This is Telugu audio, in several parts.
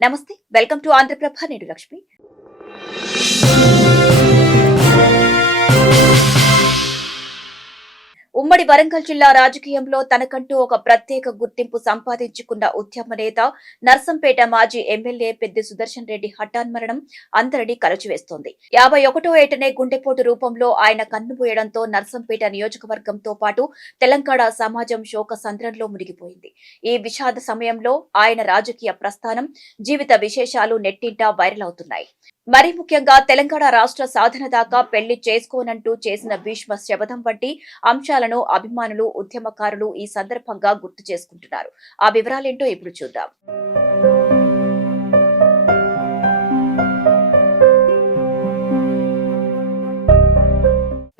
నమస్తే, వెల్కమ్ టు ఆంధ్రప్రభ. నేను లక్ష్మి. ఉమ్మడి వరంగల్ జిల్లా రాజకీయంలో తనకంటూ ఒక ప్రత్యేక గుర్తింపు సంపాదించుకున్న ఉద్యమ నేత, నర్సంపేట మాజీ ఎమ్మెల్యే పెద్ది సుదర్శన్ రెడ్డి హఠాన్మరణం అందరినీ కలచివేస్తోంది. 51వ ఏటనే గుండెపోటు రూపంలో ఆయన కన్నుమూయడంతో నర్సంపేట నియోజకవర్గంతో పాటు తెలంగాణ సమాజం శోక సంద్రంలో మునిగిపోయింది. ఈ విషాద సమయంలో ఆయన రాజకీయ ప్రస్థానం, జీవిత విశేషాలు నెట్టింటా వైరల్ అవుతున్నాయి. మరీ ముఖ్యంగా తెలంగాణ రాష్ట్ర సాధన దాకా పెళ్లి చేసుకోనంటూ చేసిన భీష్మ శపథం వంటి అంశాలను అభిమానులు, ఉద్యమకారులు ఈ సందర్భంగా గుర్తు చేసుకుంటున్నారు. ఆ వివరాలేంటో ఇప్పుడు చూద్దాం.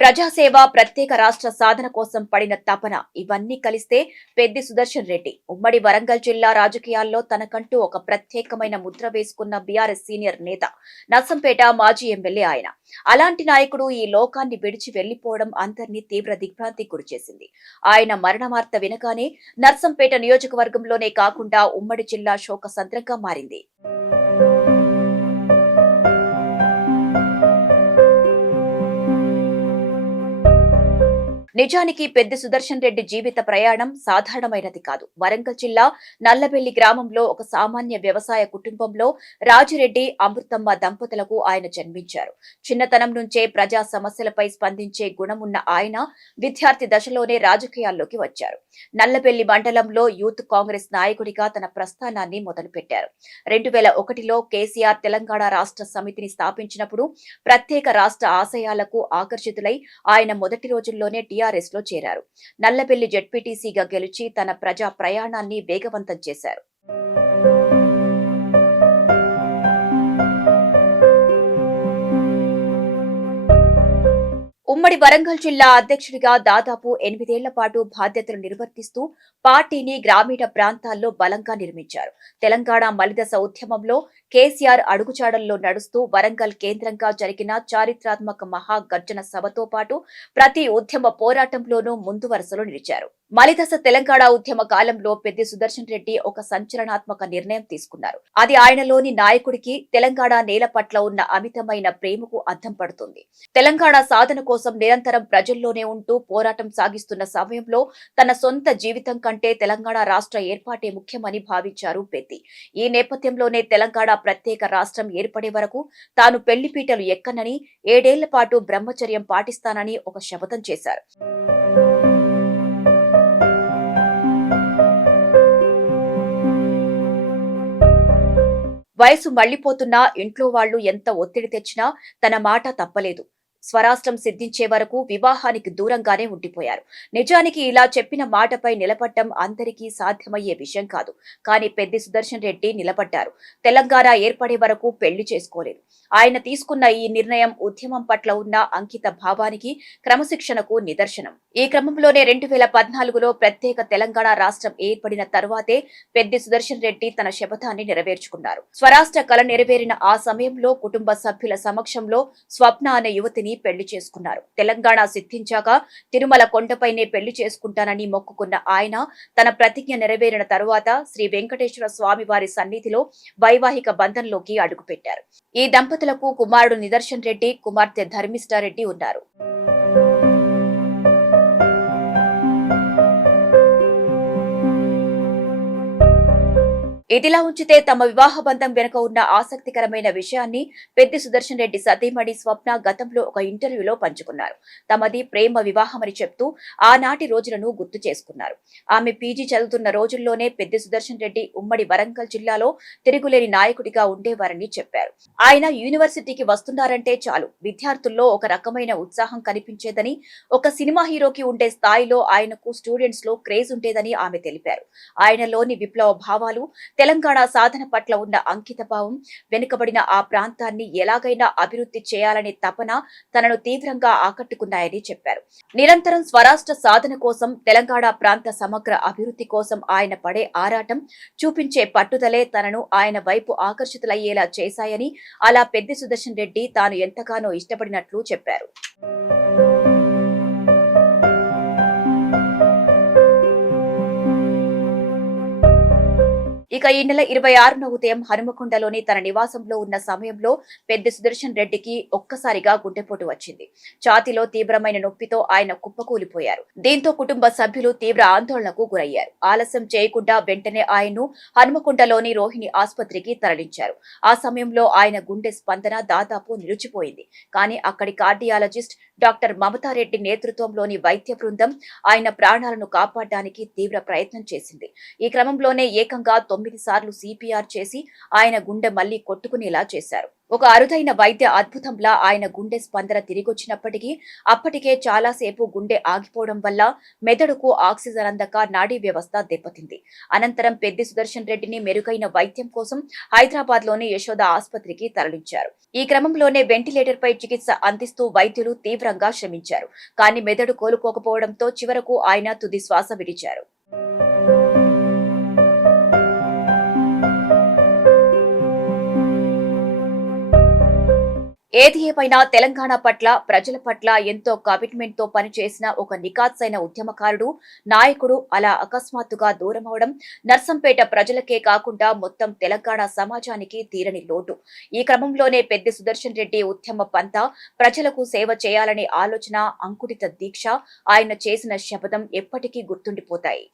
ప్రజాసేవ, ప్రత్యేక రాష్ట్ర సాధన కోసం పడిన తపన ఇవన్నీ కలిస్తే పెద్ది సుదర్శన్ రెడ్డి ఉమ్మడి వరంగల్ జిల్లా రాజకీయాల్లో తనకంటూ ఒక ప్రత్యేకమైన ముద్ర వేసుకున్న బీఆర్ఎస్ సీనియర్ నేత, నర్సంపేట మాజీ ఎమ్మెల్యే ఆయన. అలాంటి నాయకుడు ఈ లోకాన్ని విడిచి వెళ్లిపోవడం అందరినీ తీవ్ర దిగ్భ్రాంతికి గురిచేసింది. ఆయన మరణ వార్త వినగానే నర్సంపేట నియోజకవర్గంలోనే కాకుండా ఉమ్మడి జిల్లా శోక సంద్రంగా మారింది. నిజానికి పెద్ది సుదర్శన్ రెడ్డి జీవిత ప్రయాణం సాధారణమైనది కాదు. వరంగల్ జిల్లా నల్లబెల్లి గ్రామంలో ఒక సామాన్య వ్యవసాయ కుటుంబంలో రాజిరెడ్డి, అమృతమ్మ దంపతులకు ఆయన జన్మించారు. చిన్నతనం నుంచే ప్రజా సమస్యలపై స్పందించే గుణమున్న ఆయన విద్యార్థి దశలోనే రాజకీయాల్లోకి వచ్చారు. నల్లబెల్లి మండలంలో యూత్ కాంగ్రెస్ నాయకుడిగా తన ప్రస్థానాన్ని మొదలుపెట్టారు. 2001లో కేసీఆర్ తెలంగాణ రాష్ట్ర సమితిని స్థాపించినప్పుడు ప్రత్యేక రాష్ట్ర ఆశయాలకు ఆకర్షితులై ఆయన మొదటి రోజుల్లోనే టీఆర్ఎస్ లో చేరారు. నల్లబెల్లి జెడ్పీటీసీగా గెలిచి తన ప్రజా ప్రయాణాన్ని వేగవంతం చేశారు. ఉమ్మడి వరంగల్ జిల్లా అధ్యక్షుడిగా దాదాపు 8 ఏళ్ల పాటు బాధ్యతలు నిర్వర్తిస్తూ పార్టీని గ్రామీణ ప్రాంతాల్లో బలంగా నిర్మించారు. తెలంగాణ మలిదశ ఉద్యమంలో కేసీఆర్ అడుగుజాడల్లో నడుస్తూ వరంగల్ కేంద్రంగా జరిగిన చారిత్రాత్మక మహాగర్జన సభతో పాటు ప్రతి ఉద్యమ పోరాటంలోనూ ముందు వరుసలో నిలిచారు. మలిదశ తెలంగాణ ఉద్యమ కాలంలో పెద్ది సుదర్శన్ రెడ్డి ఒక సంచలనాత్మక నిర్ణయం తీసుకున్నారు. అది ఆయనలోని నాయకుడికి తెలంగాణ నేల పట్ల ఉన్న అమితమైన ప్రేమకు అద్దం పడుతుంది. తెలంగాణ సాధన కోసం నిరంతరం ప్రజల్లోనే ఉంటూ పోరాటం సాగిస్తున్న సమయంలో తన సొంత జీవితం కంటే తెలంగాణ రాష్ట్ర ఏర్పాటే ముఖ్యమని భావించారు పెద్ది. ఈ నేపథ్యంలోనే తెలంగాణ ప్రత్యేక రాష్ట్రం ఏర్పడే వరకు తాను పెళ్లిపీటలు ఎక్కనని, 7 ఏళ్ల పాటు బ్రహ్మచర్యం పాటిస్తానని ఒక శపథం చేశారు. వయసు మళ్లిపోతున్నా ఇంట్లో వాళ్లు ఎంత ఒత్తిడి తెచ్చినా తన మాట తప్పలేదు. స్వరాష్ట్రం సిద్ధించే వరకు వివాహానికి దూరంగానే ఉండిపోయారు. నిజానికి ఇలా చెప్పిన మాటపై నిలబడ్డం అందరికీ సాధ్యమయ్యే విషయం కాదు. కానీ పెద్ది సుదర్శన్ రెడ్డి నిలబడ్డారు. తెలంగాణ ఏర్పడే వరకు పెళ్లి చేసుకోలేదు. ఆయన తీసుకున్న ఈ నిర్ణయం ఉద్యమం పట్ల ఉన్న అంకిత భావానికి, క్రమశిక్షణకు నిదర్శనం. ఈ క్రమంలోనే 2014లో ప్రత్యేక తెలంగాణ రాష్ట్రం ఏర్పడిన తరువాతే పెద్ది సుదర్శన్ రెడ్డి తన శపథాన్ని నెరవేర్చుకున్నారు. స్వరాష్ట్ర కల నెరవేరిన ఆ సమయంలో కుటుంబ సభ్యుల సమక్షంలో స్వప్న అనే యువతిని పెళ్లి చేసుకున్నారు. తెలంగాణ సిద్ధించాక తిరుమల కొండపైనే పెళ్లి చేసుకుంటానని మొక్కుకున్న ఆయన తన ప్రతిజ్ఞ నెరవేరిన తరువాత శ్రీ వెంకటేశ్వర స్వామి వారి సన్నిధిలో వైవాహిక బంధంలోకి అడుగుపెట్టారు. ఈ దంపతులకు కుమారుడు నిదర్శన్ రెడ్డి, కుమార్తె ధర్మిష్ఠారెడ్డి ఉన్నారు. ఇదిలా ఉంచితే తమ వివాహ బంధం వెనుక ఉన్న ఆసక్తికరమైన విషయాన్ని పెద్ది సుదర్శన్ రెడ్డి సతీమణి స్వప్న గతంలో ఒక ఇంటర్వ్యూలో పంచుకున్నారు. తమది ప్రేమ వివాహమని చెప్తూ ఆనాటి రోజులను గుర్తు చేసుకున్నారు. ఆమె పీజీ చదువుతున్న రోజుల్లోనే పెద్ది సుదర్శన్ రెడ్డి ఉమ్మడి వరంగల్ జిల్లాలో తిరుగులేని నాయకుడిగా ఉండేవారని చెప్పారు. ఆయన యూనివర్సిటీకి వస్తున్నారంటే చాలు విద్యార్థుల్లో ఒక రకమైన ఉత్సాహం కనిపించేదని, ఒక సినిమా హీరోకి ఉండే స్థాయిలో ఆయనకు స్టూడెంట్స్ లో క్రేజ్ ఉండేదని ఆమె తెలిపారు. ఆయనలోని విప్లవ భావాలు, తెలంగాణ సాధన పట్ల ఉన్న అంకితభావం, వెనుకబడిన ఆ ప్రాంతాన్ని ఎలాగైనా అభివృద్ధి చేయాలనే తపన తనను తీవ్రంగా ఆకట్టుకున్నాయని చెప్పారు. నిరంతరం స్వరాష్ట్ర సాధన కోసం, తెలంగాణ ప్రాంత సమగ్ర అభివృద్ధి కోసం ఆయన పడే ఆరాటం, చూపించే పట్టుదలే తనను ఆయన వైపు ఆకర్షితులయ్యేలా చేశాయని, అలా పెద్ది సుదర్శన్ రెడ్డి తాను ఎంతగానో ఇష్టపడినట్లు చెప్పారు. ఇక ఇక ఈ నెల 26న ఉదయం హనుమకొండలోని తన నివాసంలో ఉన్న సమయంలో పెద్ది సుదర్శన్ రెడ్డికి ఒక్కసారిగా గుండెపోటు వచ్చింది. ఛాతీలో తీవ్రమైన నొప్పితో ఆయన కుప్పకూలిపోయారు. దీంతో కుటుంబ సభ్యులు తీవ్ర ఆందోళనకు గురయ్యారు. ఆలస్యం చేయకుండా వెంటనే ఆయన్ను హనుమకొండలోని రోహిణి ఆసుపత్రికి తరలించారు. ఆ సమయంలో ఆయన గుండె స్పందన దాదాపు నిలిచిపోయింది. కానీ అక్కడి కార్డియాలజిస్ట్ డాక్టర్ మమతారెడ్డి నేతృత్వంలోని వైద్య బృందం ఆయన ప్రాణాలను కాపాడడానికి తీవ్ర ప్రయత్నం చేసింది. ఈ క్రమంలోనే ఏకంగా 9 సార్లు సిపిఆర్ చేసి ఆయన గుండె మళ్లీ కొట్టుకునేలా చేశారు. ఒక అరుదైన వైద్య అద్భుతంలా ఆయన గుండె స్పందన తిరిగొచ్చినప్పటికీ అప్పటికే చాలాసేపు గుండె ఆగిపోవడం వల్ల మెదడుకు ఆక్సిజన్ అందక నాడీ వ్యవస్థ దెబ్బతింది. అనంతరం పెద్ది సుదర్శన్ రెడ్డిని మెరుగైన వైద్యం కోసం హైదరాబాద్ లోని యశోద ఆసుపత్రికి తరలించారు. ఈ క్రమంలోనే వెంటిలేటర్ పై చికిత్స అందిస్తూ వైద్యులు తీవ్రంగా శ్రమించారు. కానీ మెదడు కోలుకోకపోవడంతో చివరకు ఆయన తుది శ్వాస విడిచారు. ఏది ఏమైనా తెలంగాణ పట్ల, ప్రజల పట్ల ఎంతో కమిట్మెంట్ తో పనిచేసిన ఒక నిఖార్సైన ఉద్యమకారుడు, నాయకుడు అలా అకస్మాత్తుగా దూరమవడం నర్సంపేట ప్రజలకే కాకుండా మొత్తం తెలంగాణ సమాజానికి తీరని లోటు. ఈ క్రమంలోనే పెద్ది సుదర్శన్ రెడ్డి ఉద్యమ పంత ప్రజలకు సేవ చేయాలనే ఆలోచన, అంకుటిత దీక్ష, ఆయన చేసిన శపథం ఎప్పటికీ గుర్తుండిపోతాయి.